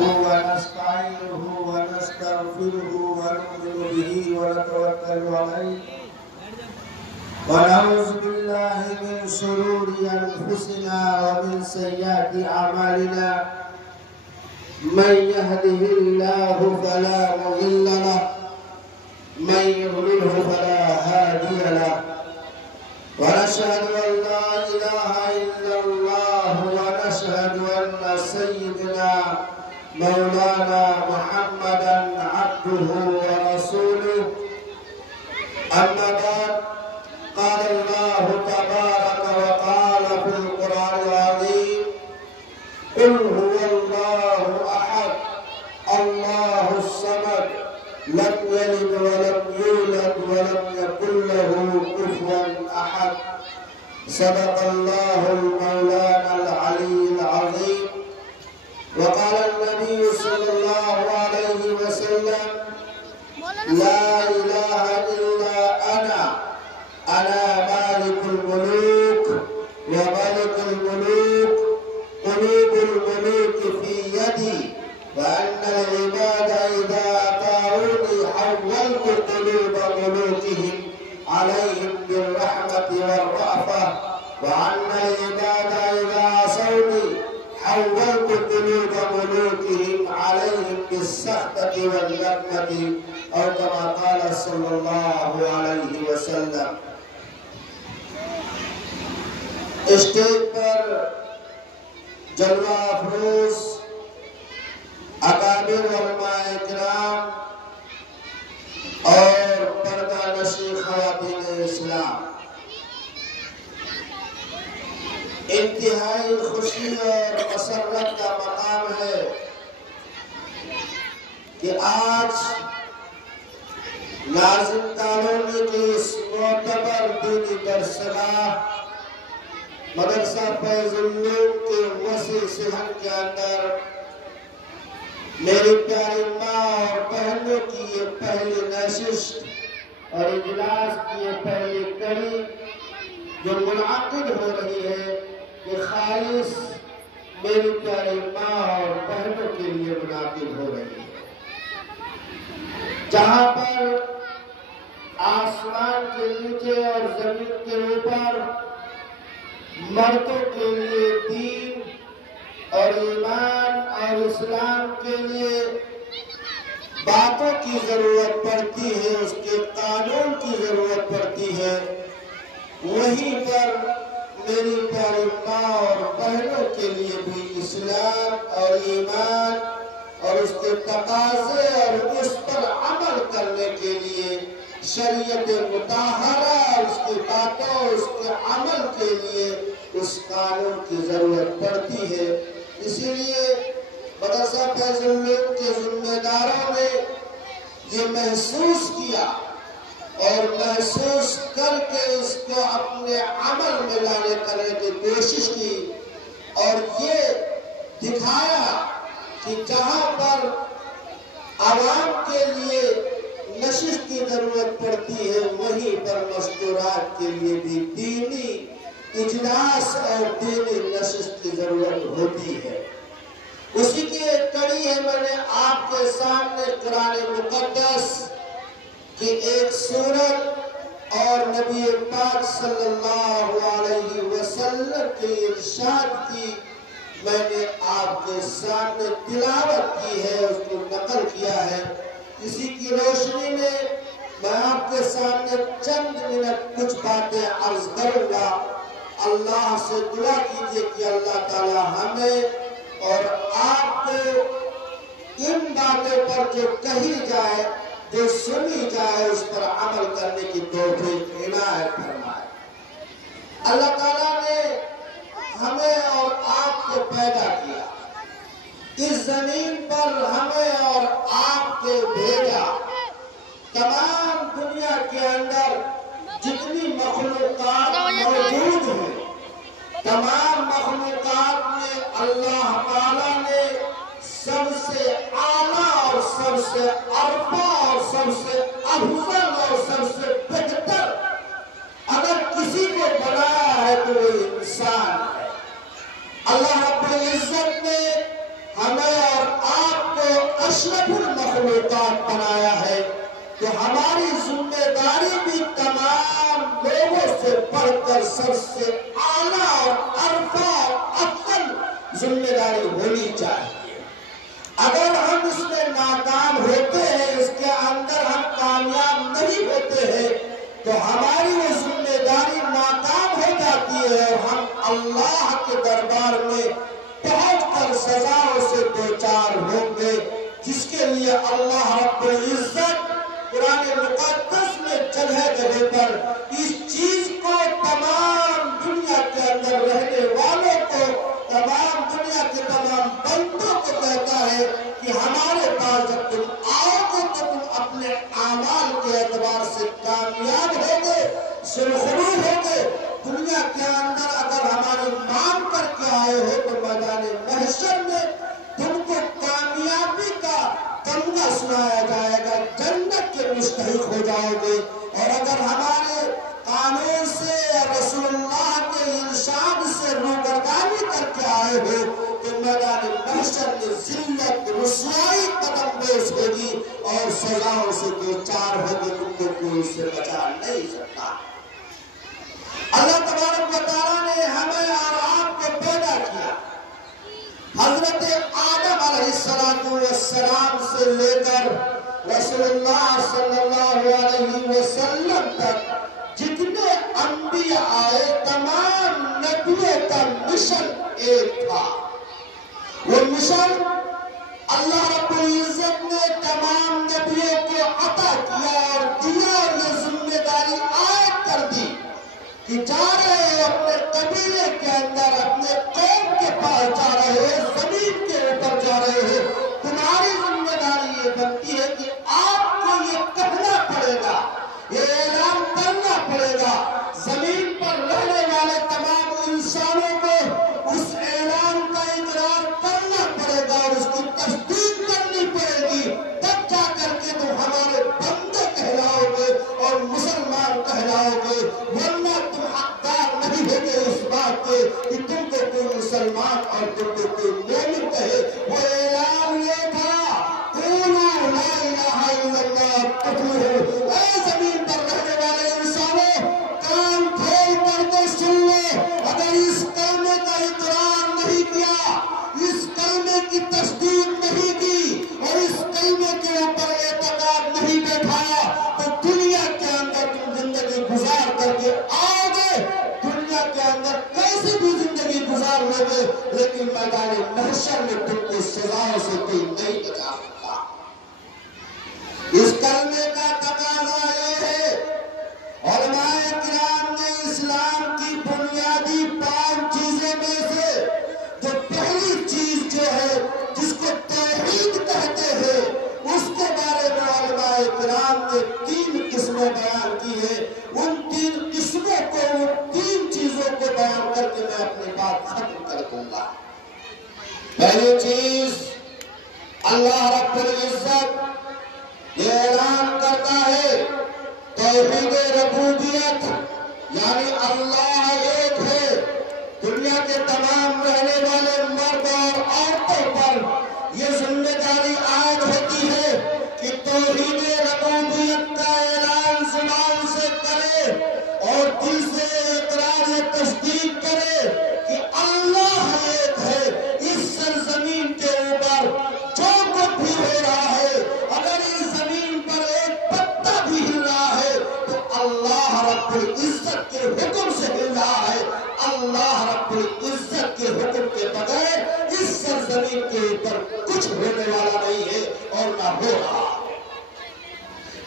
ونستعينه ونستغفره ونؤمن به ونتوكل عليه ونعوذ بالله من شرور أنفسنا ومن سيئات أعمالنا من يهده الله فلا مضل له من يضلله فلا هادي له ونشهد أن لا إله إلا الله ونشهد أن سيدنا مولانا محمدا عبده ورسوله أما بعد قال الله تبارك وتعالى في القرآن العظيم قل هو الله أحد الله الصمد لم يلد ولم يولد ولم يكن له كفوا أحد صدق الله المولانا العلي العظيم وقال النبي صلى الله عليه وسلم لا إله إلا أنا مالك الملوك وملك الملوك قلوب الملوك في يدي وأن العباد إذا أطاعوني حولت قلوب ملوكهم عليهم بالرحمة والرأفة وأن العباد إذا عصوني حولت قلوب ملوكهم عليهم بالسخطة واللعنة أو كما قال صلى الله عليه وسلم. اسٹیج پر جلوہ افروز اکابر علماء کرام اور پردہ نشین خواتین اسلام، انتہائی خوشی اور مسرت کا مقام ہے کہ آج ناظم کالونی کی اس معتبر دینی درسگاہ مدرسہ فیض العلوم کے وسیع صحن کے اندر میری پیاری ماں اور بہنوں کی یہ پہلی نشست اور اجلاس کی یہ پہلی کڑی جو منعقد ہو رہی ہے کہ خالص میری پیاری ماں اور بہنوں کے لیے منعقد ہو رہی ہے، جہاں پر آسمان کے نیچے اور زمین کے اوپر مردوں کے لیے دین اور ایمان اور اسلام کے لیے باتوں کی ضرورت پڑتی ہے، اس کے قانون کی ضرورت پڑتی ہے، وہیں پر میری پیاری ماں اور بہنوں کے لیے بھی اسلام اور ایمان اور اس کے تقاضے اور اس پر عمل کرنے کے لیے شریعت مطہرہ اور اس کی باتوں اس کے عمل کے لیے اس قانون کی ضرورت پڑتی ہے۔ اسی لیے مدرسہ فیض العلوم کے ذمہ داروں نے یہ محسوس کیا اور محسوس کر کے اس کو اپنے عمل میں لانے کرنے کی کوشش کی اور یہ دکھایا کہ جہاں پر عوام کے لیے نشست کی ضرورت پڑتی ہے وہیں پر مستورات کے لیے بھی دینی اجلاس اور دینی نشست کی ضرورت ہوتی ہے۔ اسی کی ایک کڑی ہے، میں نے آپ کے سامنے قرآن مقدس کی ایک سورت اور نبی پاک صلی اللہ علیہ وسلم کی ارشاد کی میں نے آپ کے سامنے تلاوت کی ہے، اس کو نقل کیا ہے۔ اسی کی روشنی میں میں آپ کے سامنے چند منٹ کچھ باتیں عرض کروں گا۔ اللہ سے دعا کیجئے کہ اللہ تعالی ہمیں اور آپ کو ان باتوں پر جو کہی جائے جو سنی جائے اس پر عمل کرنے کی توفیق عنایت فرمائے۔ اللہ تعالیٰ نے ہمیں اور آپ کو پیدا کیا، اس زمین پر ہمیں اور آپ کو بھیجا، تمام دنیا کے اندر جتنی مخلوقات موجود ہیں تمام مخلوقات میں اللہ تعالیٰ نے سب سے اعلیٰ اور سب سے ارفع اور سب سے افضل اور سب سے بہتر اگر کسی کو بنایا ہے تو وہ انسان ہے۔ اللہ رب العزت نے ہمیں اور آپ اندر سب سے اعلیٰ اور ارفع اور افضل ذمہ داری ہونی چاہیے۔ اگر ہم اس میں ناکام ہوتے ہیں، اس کے اندر ہم کامیاب نہیں ہوتے ہیں، تو ہماری وہ ذمہ داری ناکام ہو جاتی ہے اور ہم اللہ کے دربار میں پہنچ کر سزاؤں سے دوچار ہوں گے، جس کے لیے اللہ رب العزت قرآن مقدس میں جگہ جگہ پر اس چیز کو تمام دنیا کے اندر رہنے والوں کو، تمام دنیا کے تمام بندوں کو کہتا ہے کہ ہمارے پاس جب تم آؤ گے تو تم اپنے اعمال کے اعتبار سے کامیاب ہوگے، سرخرو ہوگے۔ دنیا کے اندر اگر ہماری مان کر کے آئے ہو تو میدان محشر میں تم کو کامیابی کا تمغہ سنایا جائے گا، جنت کے مستحق ہو جاؤ گے۔ اور اگر ہمارے قانون سے رسول اللہ کے ارشاد سے روگردانی کر کے آئے ہو تو میدان محشر میں ذلت رسوائی قدم پیش ہوگی اور سزاؤں سے دوچار ہوگی، تم کو کوئی سے بچا نہیں سکتا۔ اللہ تبارک و تعالیٰ نے ہمیں اور آپ کو پیدا کیا، حضرت آدم علیہ السلام سے لے کر رسول اللہ صلی اللہ علیہ وسلم تک جتنے انبیاء آئے، تمام نبیوں کا مشن ایک تھا۔ وہ مشن اللہ رب العزت نے تمام نبیوں کو عطا کیا اور دیا، اور یہ ذمہ داری عائد کر دی کہ جا رہے ہو اپنے قبیلے کے اندر، اپنے قوم کے پاس جا رہے ہو، زمین کے اوپر جا رہے ہو، تمہاری ذمہ داری یہ بنتی ہے کہ آپ کو یہ کہنا پڑے گا، یہ اعلان کرنا پڑے گا، زمین پر رہنے والے تمام انسانوں کو اس اعلان کا اقرار کرنا پڑے گا اور اس کی تصدیق کرنی پڑے گی، تب جا کر کے تم ہمارے بندے کہلاؤ گے اور مسلمان کہلاؤ گے، ورنہ تم حقدار نہیں ہوگے اس بات کے کہ تم کو کوئی مسلمان اور تم کو کوئی مومن کہے۔ وہ اعلان یہ تھا، قولوا لا الہ الا اللہ تفلحوا۔ اے زمین پر رہنے والے انسانوں، کان کھول کر کے سن لو، اگر اس کلمے کا اقرار نہیں کیا، اس کلمے کی تصدیق نہیں کی اور اس کلمے کے اوپر اعتقاد نہیں بیٹھایا تو دنیا کے اندر تم زندگی گزار کر کے آؤ گے، دنیا کے اندر کیسے بھی زندگی گزار لو گے، لیکن میدان محشر میں تم کو سزاؤں سے کوئی نہیں بچا سکتا۔ اس کلمے کا تقاضا یہ ہے، علماء کرام نے اسلام کی بنیادی 5 چیزوں میں سے جو پہلی چیز جو ہے جس کو توحید کہتے ہیں، اس کے بارے میں علماء کرام نے 3 قسمیں بیان کی ہیں۔ ان 3 قسموں کو، ان 3 چیزوں کو بیان کر کے میں اپنی بات ختم کر دوں گا۔ پہلی چیز، اللہ رب العزت یہ اعلان کرتا ہے توحید ربوبیت، یعنی اللہ ایک ہے۔ دنیا کے تمام رہنے والے مرد اور عورتوں پر یہ ذمہ داری عائد ہوتی ہے کہ توحید ربوبیت کا اعلان زبان سے کرے اور دل سے اقرار و تصدیق کرے کہ اللہ ایک ہے۔ اس سرزمین کے اوپر جو کچھ بھی ہو رہا ہے، اگر اس زمین پر ایک پتا بھی ہل رہا ہے تو اللہ رب العزت کے حکم سے ہل رہا ہے۔ اللہ رب العزت کے حکم کے بغیر اس سرزمین کے اوپر کچھ ہونے والا نہیں ہے اور نہ ہو رہا ہے۔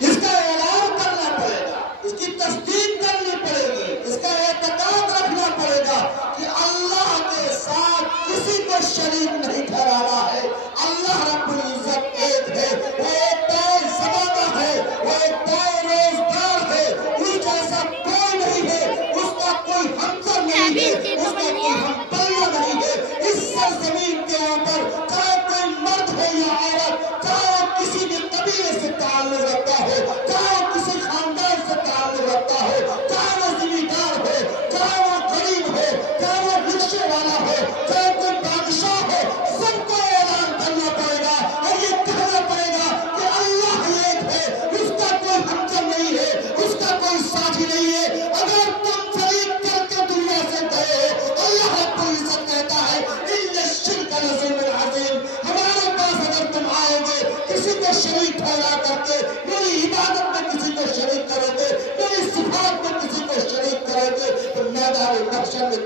اس کا اعلان کرنا پڑے گا، اس کی تصدیق کرنی پڑے گی، اس کا اعتقاد رکھنا پڑے گا کہ اللہ کے ساتھ کسی کو شریک نہیں ٹھہرانا ہے۔ اللہ رب العزت ایک ہے، وہ ایک طے زمانہ ہے، وہ ایک طے روزگار ہے، اس جیسا کوئی نہیں ہے، اس کا کوئی ہمسر نہیں ہے، اس کا کوئی ہم پلہ نہیں ہے۔ اس سرزمین کے اوپر چاہے کوئی مرد ہو یا عورت، چاہے کسی بھی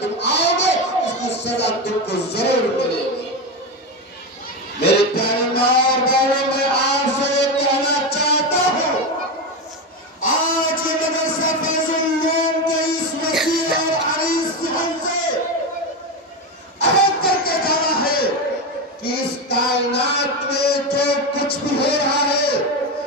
تم آؤ گے اس کی سزا تم کو ضرور ملے گی۔ میرے پیارے ماں اور بہنوں، میں آپ سے یہ کہنا چاہتا ہوں، آج یہ مدرسہ فیض العلوم کے اس وسیع اور عریض صحن سے عہد کر کے جانا ہے کہ اس کائنات میں جو کچھ بھی ہو رہا ہے،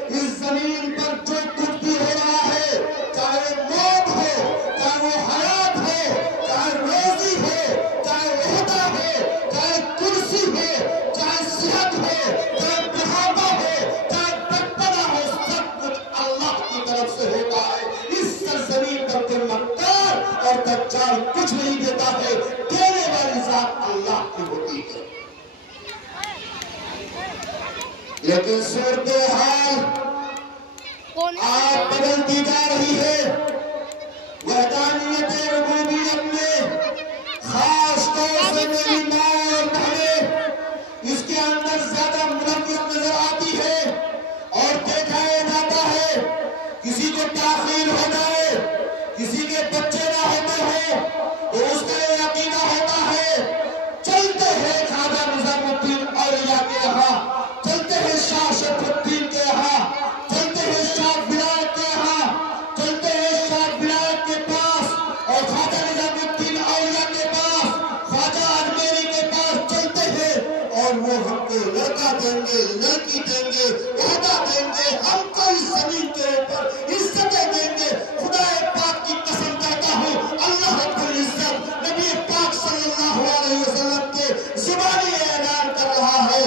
اس زمین پر جو کچھ بھی ہو رہا ہے، چاہے موت ہو، چاہے وہ حیات ہو، چاہے روزی ہو، چاہے عہدہ ہو، چاہے کرسی ہو، چاہے صحت ہو، چاہے بڑھاپا ہو، چاہے بچپنا ہو، سب کچھ اللہ کی طرف سے ہوتا ہے۔ اس سرزمین پر کوئی مکار اور دجال کچھ نہیں دیتا ہے، دینے والی ذات اللہ کی ہوتی ہے۔ لیکن صورتحال آج بدلتی جا رہی ہے۔ وحدانیت ربوبیت میں خاص طور سے میری ماں اور بہنیں اس کے اندر زیادہ منعقد نظر آتی ہے، اور دیکھا جاتا ہے کسی کو تاخیر ہو جائے، کسی کے بچے نہ ہوتے ہوں تو اس کا یہ عقیدہ ہوتا ہے چلتے ہیں خواجہ نظام الدین اولیاء کے یہاں، چلتے ہیں شاہ شرف الدین کے یہاں، چلتے ہیں شاہ ولایت کے یہاں، چلتے ہیں شاہ ولایت کے پاس اور خواجہ نظام الدین اولیاء کے پاس، خواجہ اجمیری کے پاس چلتے ہیں، اور وہ ہم کو لڑکا دیں گے، لڑکی دیں گے، عہدہ دیں گے، ہم کو اس زمین کے اوپر عزتیں دیں گے۔ خدا پاک کی قسم کہتا ہوں، اللہ رب العزت نبی پاک صلی اللہ علیہ وسلم کے زبانی اعلان کر رہا ہے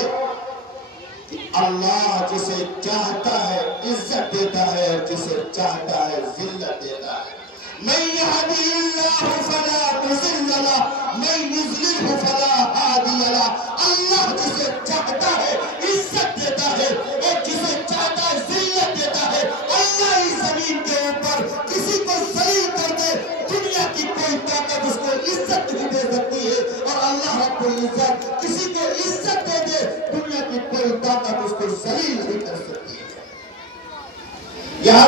کہ اللہ جسے چاہتا ہے عزت دیتا ہے اور جسے چاہتا ہے ذلت دیتا ہے۔ من يهده الله فلا مضل له ومن يضلله فلا هادي له۔ اللہ جسے چاہتا ہے عزت دیتا ہے اور جسے چاہتا ہے ذلت دیتا ہے۔ اللہ اس زمین کے اوپر کسی کو ذلیل کر دے، دنیا کی کوئی طاقت اس کو عزت نہیں دے سکتی ہے، اور اللہ رب العزت کسی کو عزت دے دے، دنیا کی کوئی طاقت اس کو ذلیل نہیں کر سکتی ہے۔ یہاں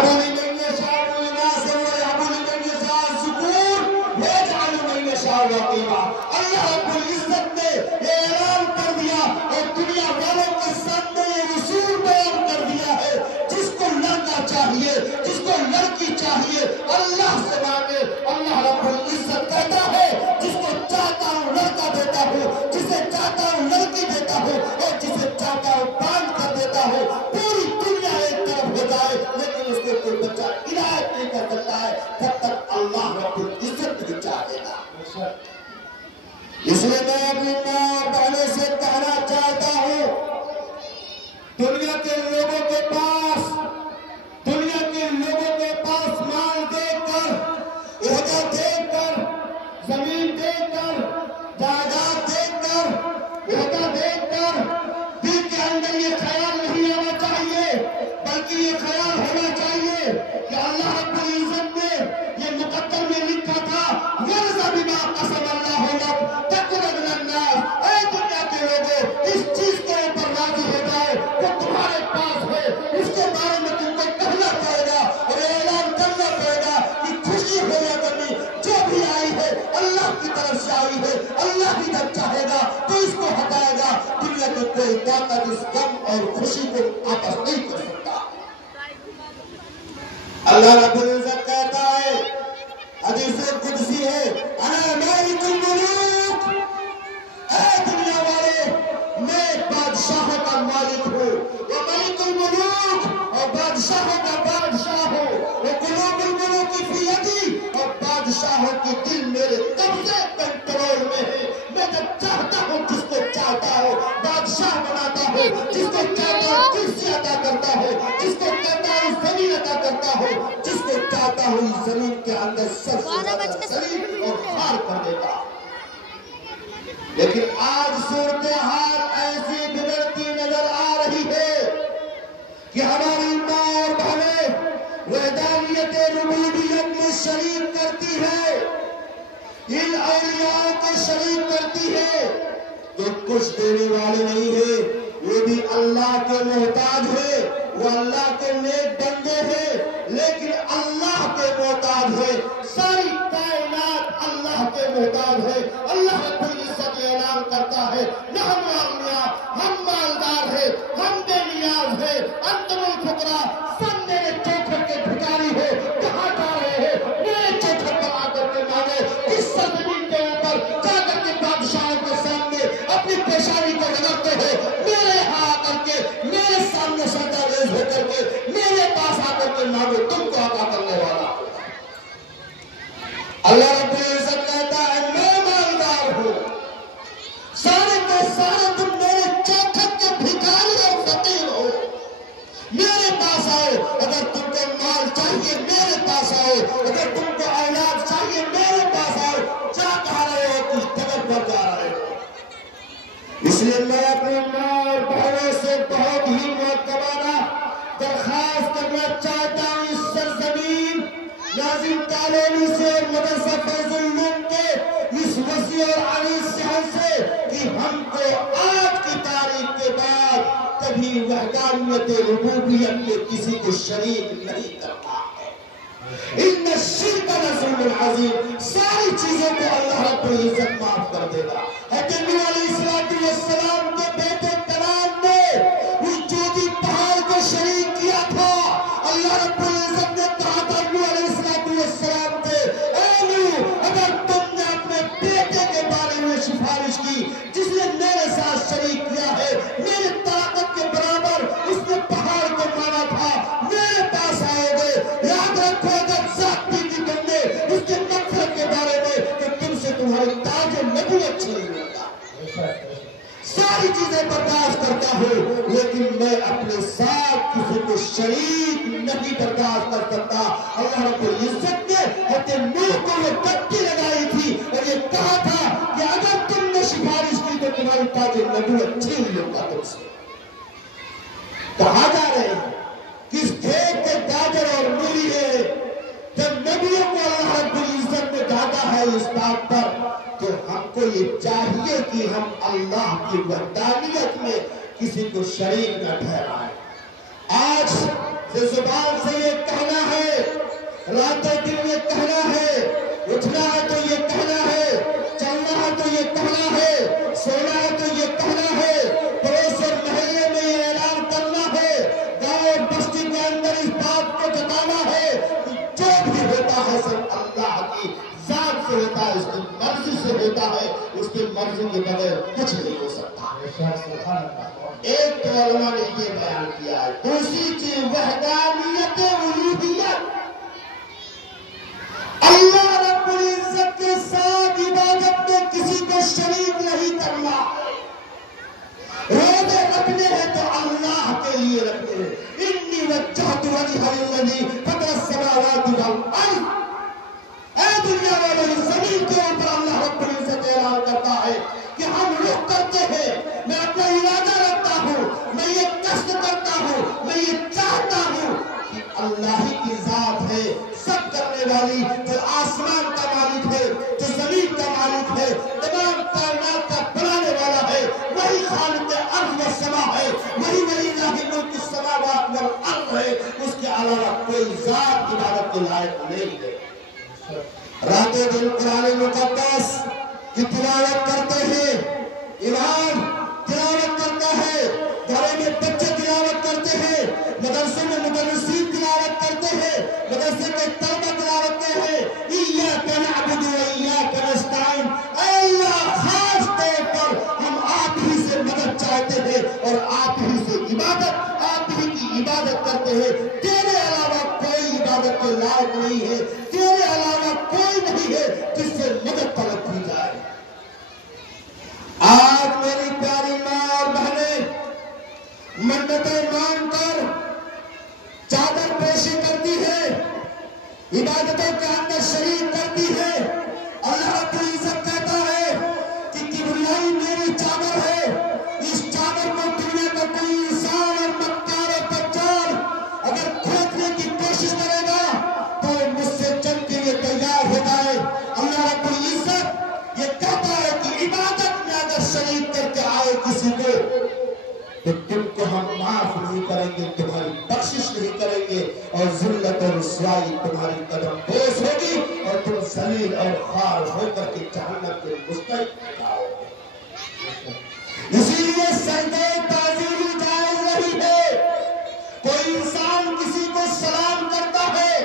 اللہ رب العزت نے یہ اعلان کر دیا اور دنیا والوں کے سامنے یہ اصول بیان کر دیا ہے، جس کو لڑکا چاہیے، جس کو لڑکی چاہیے، اللہ سے مانگے۔ اللہ رب العزت کہتا ہے جس کو چاہتا ہوں لڑکا دیتا ہوں، جسے چاہتا ہوں لڑکی دیتا ہوں، اور جسے چاہتا ہوں باندھ کر دیتا ہوں۔ پوری دنیا ایک طرف ہو جائے لیکن اس کو کوئی بچہ عنایت نہیں کر سکتا ہے جب تک اللہ رب العزت نہیں چاہے گا۔ اس لیے میں اپنی ماں اور بہنوں سے کہنا چاہتا ہوں، دنیا کے لوگوں کے پاس مال دیکھ کر، عہدہ دیکھ کر، زمین دیکھ کر، جائیداد دیکھ کر، عہدہ دیکھ کر دل کے اندر یہ خیال نہیں آنا چاہیے، بلکہ یہ خیال ہونا چاہیے کہ اللہ رب العزت نے یہ مقدر میں لکھا تھا وَرْضَ بِمَا قَسَمَ اللَّهُ لَكَ تَكُونَ مِنَ النَّاسِ۔ اے دنیا کے لوگوں، اس چیز کے اوپر راضی ہو جاؤ جو تمہارے پاس ہے، اس کے بارے میں تم کو کہنا پڑے گا اور اعلان کرنا پڑے گا کہ خوشی ہو یا غمی جو بھی آئی ہے اللہ کی طرف سے آئی ہے، اللہ ہی جب چاہے گا تو اس کو ہٹائے گا۔ دنیا کی کوئی طاقت اس غم اور خوشی کو آپس نہیں کر سکتا۔ اللہ رب العزت کہتا ہے، حدیث قدسی ہے، انا مالک الملوک، اے دنیا والے میں بادشاہوں کا مالک ہوں، وہ ملک الملوک اور بادشاہوں کا بادشاہ ہوں، وہ قلوب الملوک فی یدی اور بادشاہوں کی دل میرے قبضے کنٹرول میں ہے۔ میں جب چاہتا ہوں جس کو چاہتا ہوں بادشاہ بناتا ہوں، جس کو چاہتا ہوں کرسی عطا کرتا ہوں، جس کو کہتا ہوں زمین عطا کرتا ہوں، جس کو چاہتا ہوں اس زمین کے اندر سب سے زیادہ ذلیل اور خوار کر دیتا ہوں۔ لیکن آج صورتحال ایسی بگڑتی نظر آ رہی ہے کہ ہماری ماں اور بہنیں وحدانیت ربوبیت میں شریک کرتی ہے، ان اولیاء کو شریک کرتی ہے تو کچھ دینے والے نہیں ہے، وہ بھی اللہ کے محتاج ہے، وہ اللہ کے نیک بندے ہیں لیکن اللہ کے محتاج ہے۔ ساری کائنات اللہ کے محتاج ہے۔ اللہ رب العزت اعلان کرتا ہے نحن اغنیاء، ہم مالدار ہیں، ہم بے نیاز ہیں، انتم الفقراء، سب میرے چوکھٹ کے بھکاری ہو، کہاں جا رہے ہو؟ میرے چوکھٹ پر آ کر کے مانگو، اس سرزمین کے اوپر جا کر کے بادشاہوں کے سامنے اپنی پیشانی کو رگڑتے ہو، میرے یہاں آ کر کے میرے سامنے سجدہ ریز ہو کر کے میرے پاس آ کر کے مانگو، تم کو عطا کرنے والا اللہ رب العزت کہتا ہے میں مالدار ہوں، سارے کے سارے تم میرے چوکھٹ کے بھکاری اور فقیر ہو، میرے پاس آؤ، اگر تم کو مال چاہیے میرے پاس آؤ، اگر تم کو اولاد چاہیے میرے پاس آؤ، جا کہا رہے ہو کس جگہ پر جا رہے ہو۔ اس لیے میں اپنے ماں اور بہنوں سے بہت ہی معتبرانہ درخواست کرنا چاہتا ہوں، اس سرزمین ناظم کالونی سے اور مدرسہ فیض العلوم کے اس وسیع اور عریض شہر سے کہ ہم کو آج کی تاریخ کے بعد کبھی وحدانیت ربوبیت میں کسی کو شریک نہیں کرنا ہے۔ ان الشرک لظلم عظیم، ساری چیزوں کو اللہ رب العزت معاف کر دے گا۔ حضرت نوح علیہ السلام کے بیٹے کنعان نے اس جودی پہاڑ کو شریک کیا تھا، اللہ رب العزت نے کہا تھا نوح علیہ السلام سے اے نوح اگر تم نے اپنے بیٹے کے بارے میں سفارش کی جس نے میرے ساتھ شریک کیا ہے، میرے طاقت کے برابر اس نے پہاڑ کو مانا تھا، میرے پاس آئے گے، یاد رکھو اگر ذاتی کی تم نے اس کے مقصد کے بارے میں کہ تم سے تمہاری تاج نبوت چھین لوں گا، ساری چیزیں برداشت کرتا ہوں لیکن میں اپنے ساتھ کسی کو شریک نہیں برداشت کر سکتا۔ اللہ رب العزت نے حضرت نوح کو یہ ڈپٹی لگائی تھی اور یہ کہا تھا کہ اگر تم نے سفارش کی تو تمہاری تاج نبوت چھین لوں گا تم سے۔ کہاں جا رہے ہیں؟ کس کھیت کے گاجر اور مولی ہے؟ جب نبیوں کو اللہ رب العزت نے ڈانٹا ہے اس بات پر تو ہم کو یہ چاہیے کہ ہم اللہ کی وحدانیت میں کسی کو شریک نہ ٹھہرائیں۔ آج سے زبان سے یہ کہنا ہے، راتوں دن یہ کہنا ہے، اٹھنا ہے تو یہ کہنا ہے، چلنا ہے تو یہ کہنا ہے، سونا ہے تو یہ کہنا ہے، پڑوس اور محلے میں یہ اعلان کرنا ہے، گاؤں اور بستی کے اندر اس بات کو جتانا ہے کہ جو بھی ہوتا ہے صرف اللہ کی ذات سے ہوتا ہے، اس کی مرضی سے ہوتا ہے، اس کی مرضی کے بغیر کچھ نہیں ہو سکتا۔ ایک تو علماء نے یہ بیان کیا ہے، دوسری چیز وحدانیت الوہیت، اللہ رب العزت کے ساتھ عبادت میں کسی کو شریک نہیں کرنا، روزے رکھنے ہیں تو اللہ کے لیے رکھنے ہیں، انی وجہت وجہ للذی فطر السماوات والارض، اے دنیا والے زمین کے اوپر اللہ رب العزت اعلان کرتا ہے کہ ہم رخ کرتے ہیں، میں اپنا ارادہ رکھتا ہوں، میں یہ قصد کرتا ہوں، میں یہ چاہتا ہوں کہ اللہ ہی کی ذات ہے سب کرنے والی، جو آسمان کا مالک ہے، جو زمین کا مالک ہے، تمام کائنات کا بنانے والا ہے، وہی خالق ارض و سما ہے، وہی وللہ ملک السماوات والارض ہے، اس کے علاوہ کوئی ذات عبادت کے لائق نہیں ہے۔ راتوں دن قرآن مقدس کی تلاوت کرتے ہیں، امام تلاوت کرتا ہے، گھروں میں بچے تلاوت کرتے ہیں، مدرسے میں مدرسین تلاوت کرتے ہیں، مدرسے کے طلبہ تلاوت کرتے ہیں، ایاک نعبد و ایاک نستعین، اے اللہ خاص طور پر ہم آپ ہی سے مدد چاہتے ہیں اور آپ ہی سے عبادت، آپ ہی کی عبادت کرتے ہیں، تیرے علاوہ کوئی عبادت کے لائق نہیں ہے، تیرے علاوہ کوئی نہیں ہے جس سے مدد طلب کی جائے۔ آج میری پیاری ماں اور بہنیں منتیں مان کر چادر پیشی کرتی ہے، عبادتوں کے اندر شریک کرتی ہے، اللہ رب العزت کہتا ہے کہ کبریائی میری چادر ہے، اس چادر کو دنیا کا کوئی انسان اور مکار اور دجال اگر کھودنے کی کوشش کرے گا تو مجھ سے جنگ کے لیے تیار ہو جائے۔ اللہ رب العزت یہ کہتا ہے کہ عبادت میں اگر شریک کر کے آئے کسی کو تو تم کو ہم معاف نہیں کریں گے، تمہاری بخشش نہیں کریں گے اور ذلت اور رسوائی تمہاری قدم بوس ہوگی اور تم ذلیل اور خوار ہو کر کے جہنم کے مستحق آؤ گے۔ اسی لیے سجدہ تعظیمی جائز نہیں ہے۔ کوئی انسان کسی کو سلام کرتا ہے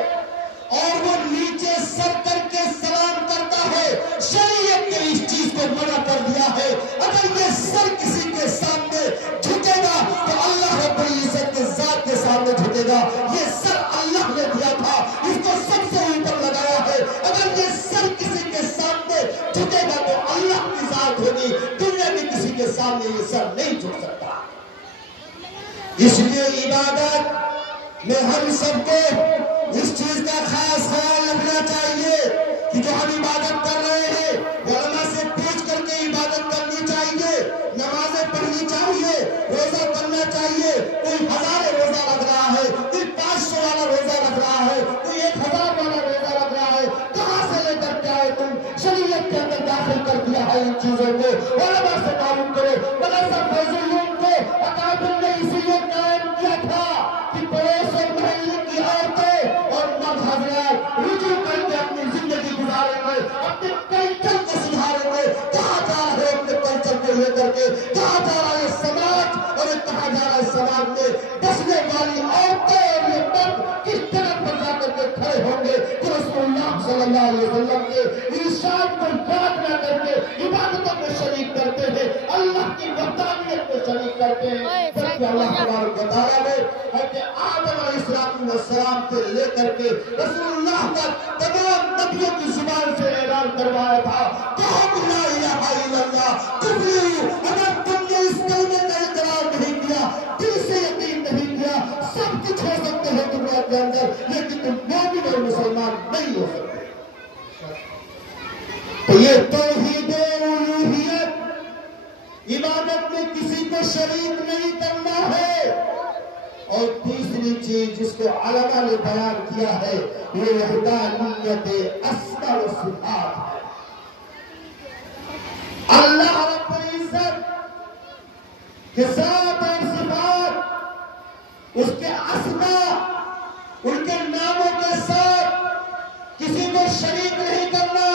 اور وہ نیچے سر کر کے سلام کرتا ہے، شریعت نے اس چیز کو منع کر دیا ہے۔ اگر یہ سر کسی کے سامنے جھکے گا تو اللہ رب العزت کے ذات کے سامنے جھکے گا۔ یہ سر اللہ نے دیا تھا، اس کو سب سے اوپر لگایا ہے۔ اگر یہ سر کسی کے سامنے جھکے گا تو اللہ کی ذات ہوگی، دنیا میں کسی کے سامنے یہ سر نہیں جھک سکتا۔ اس لیے عبادت میں ہم سب کو اس چیز کا خاص خیال رکھنا چاہیے کہ جو ہم عبادت کر رہے ہیں علماء سے پوچھ کر کے عبادت کرنی چاہیے، نمازیں پڑھنی چاہیے، روزہ کرنا چاہیے۔ کوئی 1000 روزہ رکھ رہا ہے، کوئی 500 والا روزہ رکھ رہا ہے، کوئی 1000 والا روزہ رکھ رہا ہے، کہاں سے لے کر کے آئے تم؟ شریعت کے اندر داخل کر دیا ہے ان چیزوں کو، علماء سے معلوم کرو۔ مدرسہ فیض العلوم کو اکابر نے اسی لیے قائم کیا تھا کہ پڑوس اور محلے کی عورتیں اور مرد حضرات رجوع کر کے اپنی زندگی گزاریں گے، اپنے کلچر کو سدھاریں گے۔ کہاں جا رہے ہیں اپنے کلچر کو لے کر کے؟ کہاں جا رہا ہے سماج؟ اور یہ کہاں جا رہا ہے سماج میں بسنے والی عورتیں اور یہ مرد کس طرح پر جا کر کے کھڑے ہوں گے کہ رسول اللہ صلی اللہ علیہ وسلم کے ارشاد کو یاد نہ کر کے عبادتوں میں شریک کرتے ہیں، اللہ کی وحدانیت میں شریک کرتے ہیں۔ بلکہ اللہ تبارک و تعالیٰ نے حضرت آدم علیہ السلام سے لے کر کے رسول اللہ تک تمام نبیوں کی زبان سے اعلان کروایا تھا، کہو لا الہ الا اللہ کفروا۔ اگر تم نے اس کلمے کا اقرار نہیں کیا، دل سے یقین نہیں کیا، سب کچھ ہو سکتے ہیں دنیا کے اندر لیکن تم مومن اور مسلمان نہیں ہو سکتے۔ تو یہ توحید الوہیت، عبادت میں کسی کو شریک نہیں کرنا ہے۔ اور تیسری چیز جس کو علماء نے بیان کیا ہے وہ وحدانیت اسماء و صفات ہے۔ اللہ رب العزت کے ذات اور صفات، اس کے اسماء، ان کے ناموں کے ساتھ کسی کو شریک نہیں کرنا۔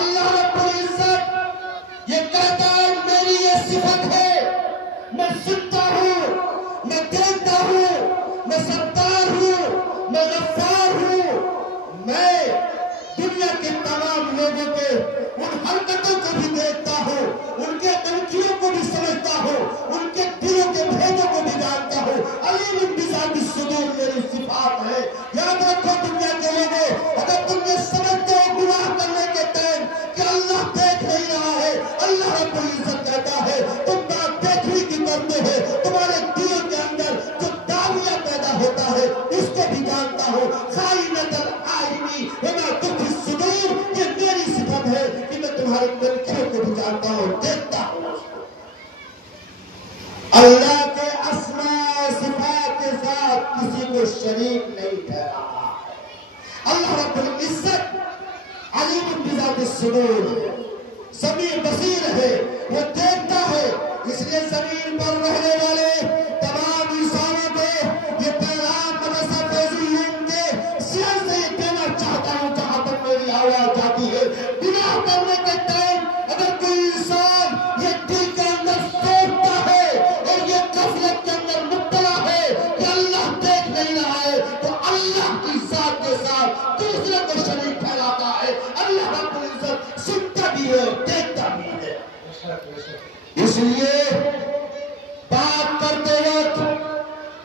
اللہ رب العزت یہ کہتا ہے میری یہ صفت ہے، میں سنتا ہوں، میں دیکھتا ہوں، میں ستار ہوں، میں غفار ہوں۔ میں دنیا کے تمام لوگوں کے ان حرکتوں کو بھی دیکھتا ہوں، ان کے تنقیدوں کو بھی سمجھتا ہوں، ان کے دلوں کے بھیدوں کو بھی جانتا ہوں۔ علیم بذات الصدور میری صفات ہے۔ یاد رکھو دنیا کے لوگوں، اگر تم یہ سمجھتے ہو گناہ کرنے کے ٹائم کہ اللہ دیکھ نہیں رہا ہے، اللہ رب العزت کہتا ہے تم بات دیکھنے کی کرتے ہو، تمہارے دلوں کے اندر جو داغیہ پیدا ہوتا ہے اس کو بھی جانتا ہوں۔ خائنۃ العینی وما تخفی الصدور، یہ میری صفت ہے کہ میں تمہارے تنقیدوں کو بھی جانتا ہوں، دیکھتا ہوں۔ اللہ کے اسماء صفات کے ساتھ کسی کو شریک نہیں ٹھہرانا ہے۔ اللہ رب العزت علیم بذات الصدور ہے، سمیع بصیر ہے، وہ دیکھتا ہے۔ اس لیے زمین پر رہنے والے تمام انسانوں کو یہ پیغام مدرسہ فیض العلوم کے سر سے دینا چاہتا ہوں جہاں تک میری آواز جاتی ہے۔ گناہ کرنے کے ٹائم اگر کوئی انسان یہ دل کے اندر سوچتا ہے اور یہ غفلت کے اندر مبتلا ہے کہ اللہ دیکھ نہیں رہا ہے تو اللہ کی ذات کے ساتھ دوسرے کو شریک ٹھہراتا ہے۔ اللہ رب العزت سنتا بھی ہے اور دیکھتا بھی ہے۔ اس لیے بات کرتے وقت،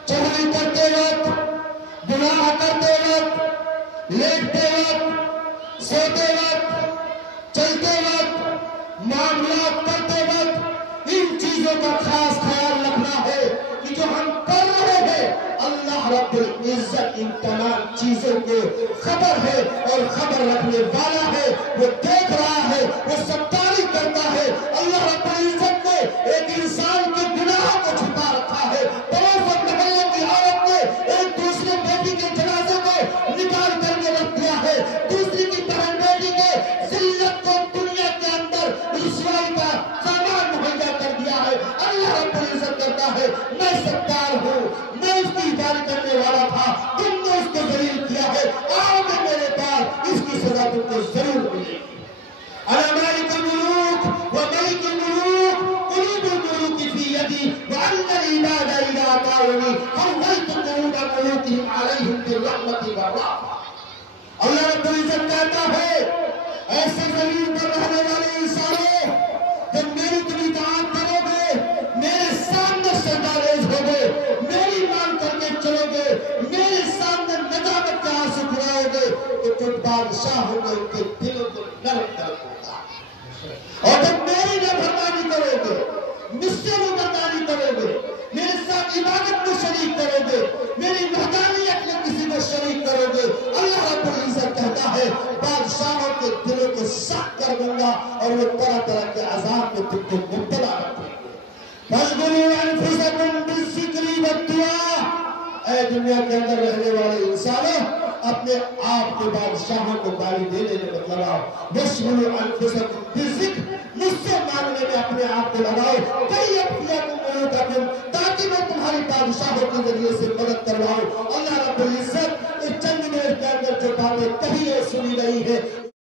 چغلی کرتے وقت، گناہ کرتے وقت، لیٹتے وقت، سوتے وقت، چلتے وقت، معاملات کرتے وقت ان چیزوں کا خاص خیال رکھنا ہے کہ جو ہم کر رہے ہیں اللہ رب العزت ان تمام چیزوں کو خبر ہے اور خبر رکھنے والا ہے، وہ دیکھ رہا ہے، وہ ستاری کرتا ہے۔ اللہ رب العزت نے ایک انسان کے گناہ کو چھپا رکھا ہے۔ پڑوس اور محلے کی عورت نے ایک دوسرے بیٹی کے جنازے کو نکال کر کے رکھ دیا ہے، دوسری کی بہن بیٹی کے ذلت کو دنیا کے اندر رسوائی کا سامان مہیا کر دیا ہے۔ اللہ رب العزت کرتا ہے میں ستار ہوں، میں اس کی حفاظت کرنے والا تھا، تم نے اس کو ذلیل کیا ہے، آؤ گے میرے پاس، ایسے زمین پر رہنے والے انسانوں جب میری تم اطاعت کرو گے، میرے سامنے سجدہ ریز ہو گے، میری مان کر کے چلو گے، میرے سامنے ندامت کا آنسو بہاؤ گے، تو تم بادشاہ ہو گے، ان کے دلوں کو نرم کر ہوگا۔ اور جب میری نافرمانی کرو گے، مجھ سے نافرمانی کرو گے، میرے ساتھ عبادت میں شریک کرو گے، میری وحدانیت میں کسی کو شریک کرو گے، اللہ رب العزت کہتا ہے بادشاہوں کے دلوں کو سخت کر دوں گا اور وہ طرح طرح کے عذاب میں تم کو مبتلا رکھیں گے۔ فَاذْكُرُوا أَنفُسَكُمْ بِالذِّكْرِ وَالدُّعَاءِ، اے دنیا کے اندر رہنے والے انسانوں، اپنے آپ کے بادشاہوں کو گالی دینے میں مت لگاؤ۔ وَاشْغُلُوا أَنفُسَكُمْ بِالذِّكْرِ، مجھ سے مانگنے میں اپنے آپ کو لگاؤ، کئی اپنیاکم ملوککم، تاکہ میں تمہاری بادشاہوں کے ذریعے سے مدد کرواؤں۔ اللہ رب العزت اس چند دیر کے اندر جو باتیں کہی ہے سنی گئی ہے